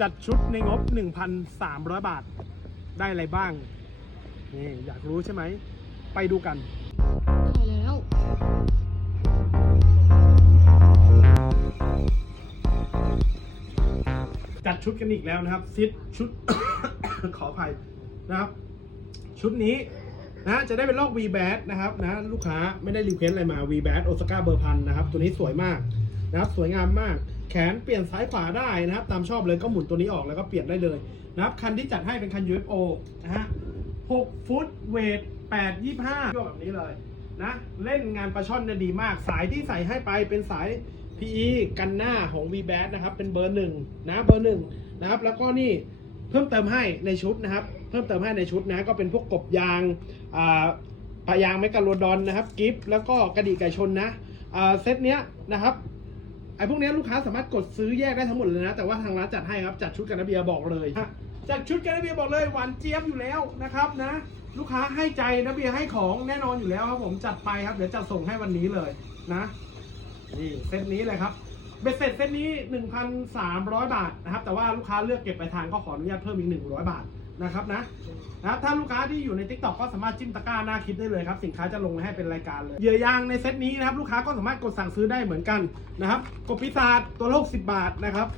จัดชุดในงบ 1,300 บาท ได้อะไรบ้าง นี่ อยากรู้ใช่ไหม ไปดูกันถ่ายแล้ว จัดชุดกันอีกแล้วนะครับซิดชุด ขออภัยนะครับ ชุดนี้นะจะได้เป็นลอก V b a t นะครับนะลูกค้าไม่ได้รีเควสอะไรมา V b a t โอซาก้าเบอร์พันนะครับ ตัวนี้สวยมากนะครับ สวยงามมาก แขนเปลี่ยนซ้ายขวาได้นะครับ ตามชอบเลยก็หมุนตัวนี้ออกแล้วก็เปลี่ยนได้เลยนะครับ คันที่จัดให้เป็นคัน UFO นะฮะ6ฟุตเวท8 25แบบนี้เลยนะเล่นงานปลาช่อนเนี่ยดีมาก สายที่ใส่ให้ไปเป็นสาย PE กันหน้าของ V b a t นะครับเป็นเบอร์หนึ่งนะเบอร์หนึ่งนะครับ แล้วก็นี่เพิ่มเติมให้ในชุดนะครับ เพิ่มเติมให้ในชุดนะก็เป็นพวกกบยางอ่าปะยางเมกะโลดอนนะครับกิฟต์แล้วก็กระดี่ไก่ชนนะอ่าเซตเนี้ยนะครับ อ้พวกนี้ลูกค้าสามารถกดซื้อแยกได้ทั้งหมดเลยนะ แต่ว่าทางร้านจัดให้ครับ จัดชุดกันนะเบียบอกเลยจัดชุดกันนะเบียบอกเลยหวานเจี๊ยบอยู่แล้วนะครับนะ ลูกค้าให้ใจนะเบียให้ของแน่นอนอยู่แล้วครับผมจัดไปครับเดี๋ยวจัดส่งให้วันนี้เลยนะนี่เซตนี้เลยครับเบ็ดเสร็จเซตนี้ 1,300 บาทนะครับ แต่ว่าลูกค้าเลือกเก็บไปลายทางก็ขออนุญาตเพิ่มอีก 100 บาท นะครับนะนะครับถ้าลูกค้าที่อยู่ใน t ิ k t o k ก็สามารถจิ้มตะกร้าหน้าคลิปได้เลยครับ สินค้าจะลงให้เป็นรายการเลยเหยื่อยางในเซตนี้นะครับ ลูกค้าก็สามารถกดสั่งซื้อได้เหมือนกันนะครับกบปีศาจตัวละ60บาทนะครับ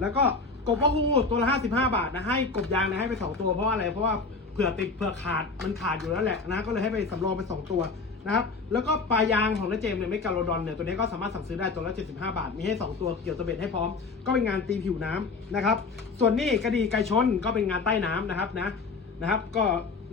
แล้วก็กบว่าฮูตัวละ55 บาทนะให้กบยางนะให้ไป 2 ตัวเพราะว่าอะไรเพราะว่าเผื่อติดเผื่อขาดมันขาดอยู่แล้วแหละนะก็เลยให้ไปสำรองไป 2 ตัว นะครับ แล้วก็ปลายางของน้าเจมเนี่ยเมกาโลดอนเนี่ยตัวนี้ก็สามารถสั่งซื้อได้ตัวละ75 บาท มีให้ 2 ตัวเกี่ยวตัวเบ็ดให้พร้อม ก็เป็นงานตีผิวน้ำนะครับ ส่วนนี้กระดีไก่ชนก็เป็นงานใต้น้ำนะครับนะนะครับ ก็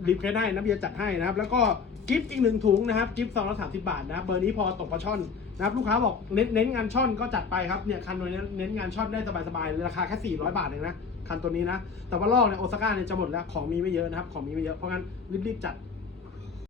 รีบแค่ได้นะเบียร์จัดให้นะครับ แล้วก็กิฟต์อีกหนึ่งถุงนะครับกิฟต์ซองละสามสิบบาทนะเบอร์นี้พอตกปลาช่อนนะครับลูกค้าบอกเน้นเน้นงานช่อนก็จัดไปครับเนี่ยคันตัวนี้เน้นงานช่อนได้สบายๆราคาแค่ 400 บาทเองนะคันตัวนี้นะแต่ว่าลอกเนี่ยโอซาก้าเนี่ยจะหมดแล้วของมีไม่เยอะนะครับของมีไม่เยอะเพราะงั้นรีบๆจัด